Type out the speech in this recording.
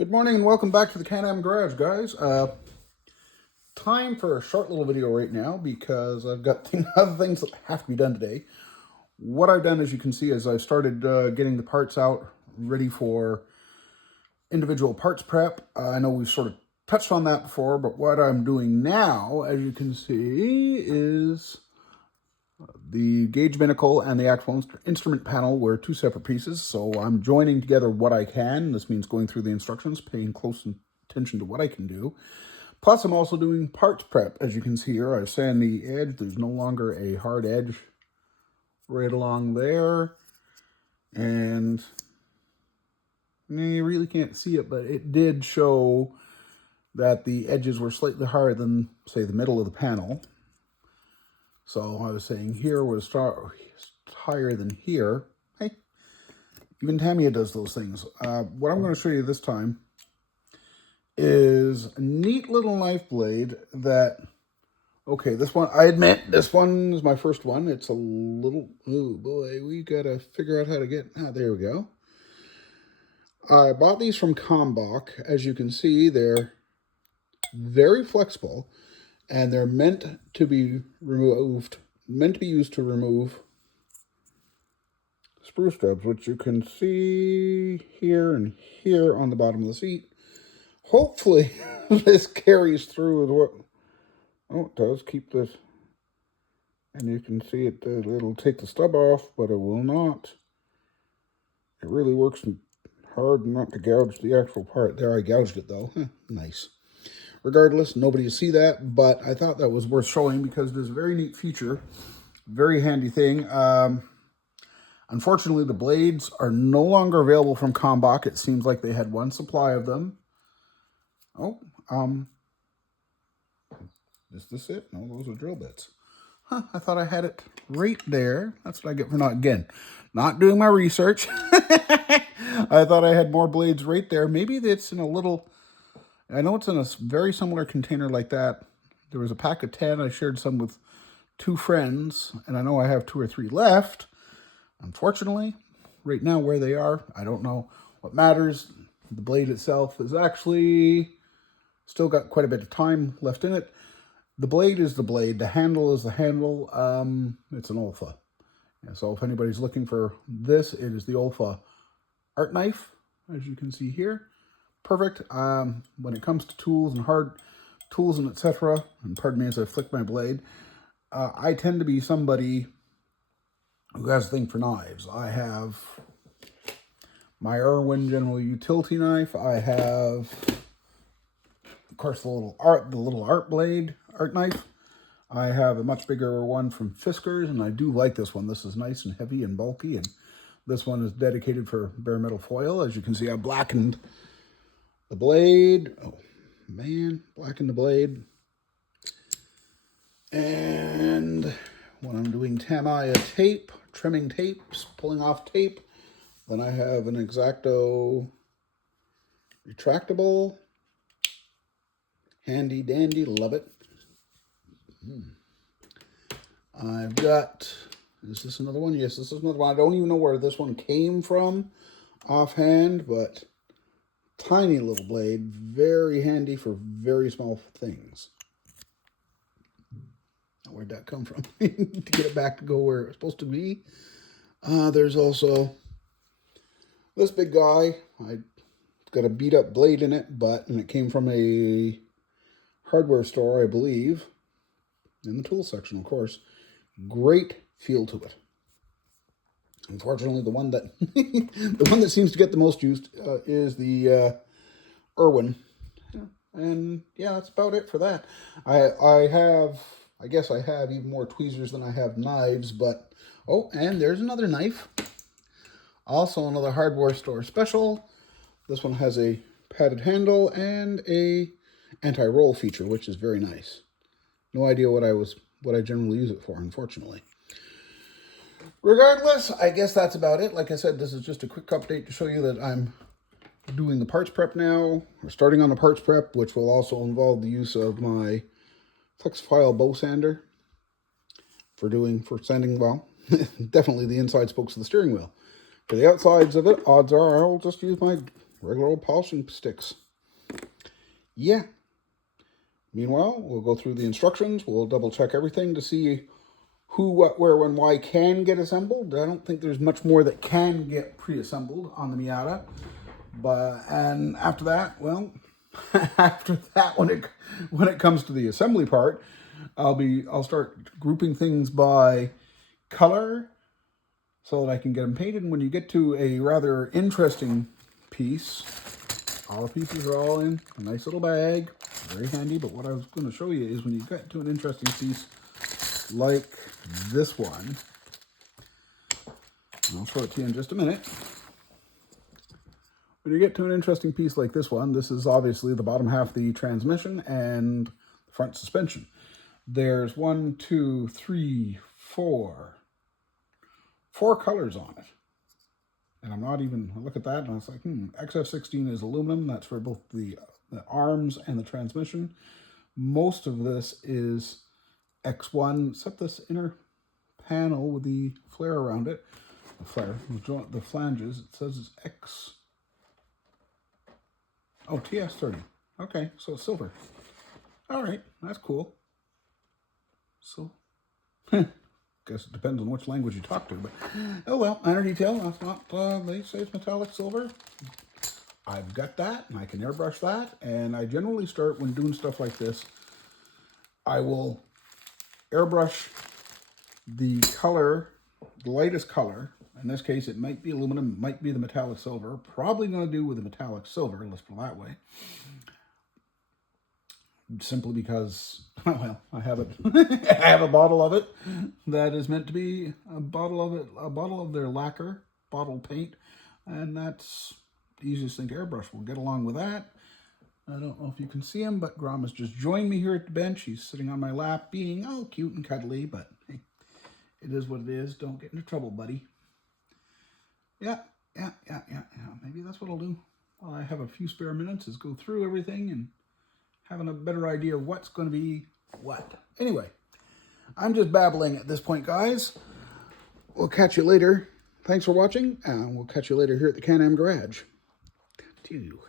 Good morning and welcome back to the Can-Am Garage, guys. Time for a short little video right now because I've got other things that have to be done today. What I've done, as you can see, is I've started getting the parts out ready for individual parts prep. I know we've sort of touched on that before, but what I'm doing now, as you can see, is the gauge binnacle and the actual instrument panel were two separate pieces, so I'm joining together what I can. This means going through the instructions, paying close attention to what I can do. Plus, I'm also doing parts prep. As you can see here, I sand the edge. There's no longer a hard edge right along there. And you really can't see it, but it did show that the edges were slightly higher than, say, the middle of the panel. So I was saying here was higher than here. Hey, even Tamiya does those things. What I'm going to show you this time is a neat little knife blade that, okay, this one, I admit, this one is my first one. It's a little, oh boy, we got to figure out how to get, there we go. I bought these from Kalmbach. As you can see, they're very flexible. And they're meant to be used to remove sprue stubs, which you can see here and here on the bottom of the seat. Hopefully, this carries through with what, oh, it does keep this, and you can see it, it'll take the stub off, but it will not. It really works hard not to gouge the actual part. There, I gouged it though. Nice. Regardless, nobody will see that, but I thought that was worth showing because it is a very neat feature, very handy thing. Unfortunately, the blades are no longer available from Kalmbach. It seems like they had one supply of them. Oh, is this it? No, those are drill bits. Huh, I thought I had it right there. That's what I get for not doing my research. I thought I had more blades right there. Maybe it's in a little... I know it's in a very similar container like that. There was a pack of 10. I shared some with 2 friends, and I know I have 2 or 3 left. Unfortunately, right now where they are, I don't know. What matters, the blade itself is actually still got quite a bit of time left in it. The blade is the blade. The handle is the handle. It's an Olfa. Yeah, so if anybody's looking for this, it is the Olfa art knife, as you can see here. Perfect. When it comes to tools and hard tools and etc., and pardon me as I flick my blade, I tend to be somebody who has a thing for knives. I have my Irwin General Utility knife. I have, of course, the little art blade, art knife. I have a much bigger one from Fiskars, and I do like this one. This is nice and heavy and bulky, and this one is dedicated for bare metal foil. As you can see, I blackened the blade. Oh, man. Blackened the blade. And when I'm doing Tamiya tape, trimming tapes, pulling off tape, then I have an X-Acto retractable. Handy dandy. Love it. I've got... Is this another one? Yes, this is another one. I don't even know where this one came from offhand, but... Tiny little blade, very handy for very small things. Where'd that come from? To get it back to go where it's supposed to be. There's also this big guy. I got a beat up blade in it, and it came from a hardware store, I believe. In the tool section, of course. Great feel to it. Unfortunately, the one that the one that seems to get the most used is the Irwin, and yeah, that's about it for that. I guess I have even more tweezers than I have knives, but oh, and there's another knife, also another hardware store special. This one has a padded handle and a anti-roll feature, which is very nice. No idea what I generally use it for, unfortunately. Regardless, I guess that's about it. Like I said, this is just a quick update to show you that I'm doing the parts prep now. We're starting on the parts prep, which will also involve the use of my Flexfile bow sander for sanding, well, definitely the inside spokes of the steering wheel. For the outsides of it, odds are I'll just use my regular old polishing sticks. Yeah. Meanwhile, we'll go through the instructions. We'll double check everything to see who, what, where, when, why can get assembled. I don't think there's much more that can get pre-assembled on the Miata. And after that, well, after that, when it comes to the assembly part, I'll start grouping things by color so that I can get them painted. And when you get to a rather interesting piece, all the pieces are all in a nice little bag, very handy. But what I was going to show you is when you get to an interesting piece like this one, and I'll show it to you in just a minute. When you get to an interesting piece like this one, this is obviously the bottom half of the transmission and the front suspension. There's 1, 2, 3, 4 colors on it. And I'm not even, I look at that and I was like, XF16 is aluminum. That's for both the arms and the transmission. Most of this is X1, except this inner panel with the flare around it. The flanges, it says it's X. Oh, TS30. Okay, so it's silver. All right, that's cool. So, guess it depends on which language you talk to, but oh well, minor detail. That's not, they say it's metallic silver. I've got that, and I can airbrush that, and I generally start when doing stuff like this, I will airbrush the color, the lightest color. In this case, it might be aluminum, might be the metallic silver. Probably going to do with the metallic silver, let's put it that way. Simply because, well, I have it. I have a bottle of it that is meant to be a bottle of their lacquer, bottle paint, and that's the easiest thing to airbrush. We'll get along with that. I don't know if you can see him, but Grom has just joined me here at the bench. He's sitting on my lap, being all cute and cuddly, but hey, it is what it is. Don't get into trouble, buddy. Yeah. Maybe that's what I'll do while I have a few spare minutes, is go through everything and having a better idea of what's going to be what. Anyway, I'm just babbling at this point, guys. We'll catch you later. Thanks for watching, and we'll catch you later here at the Can-Am Garage. To you.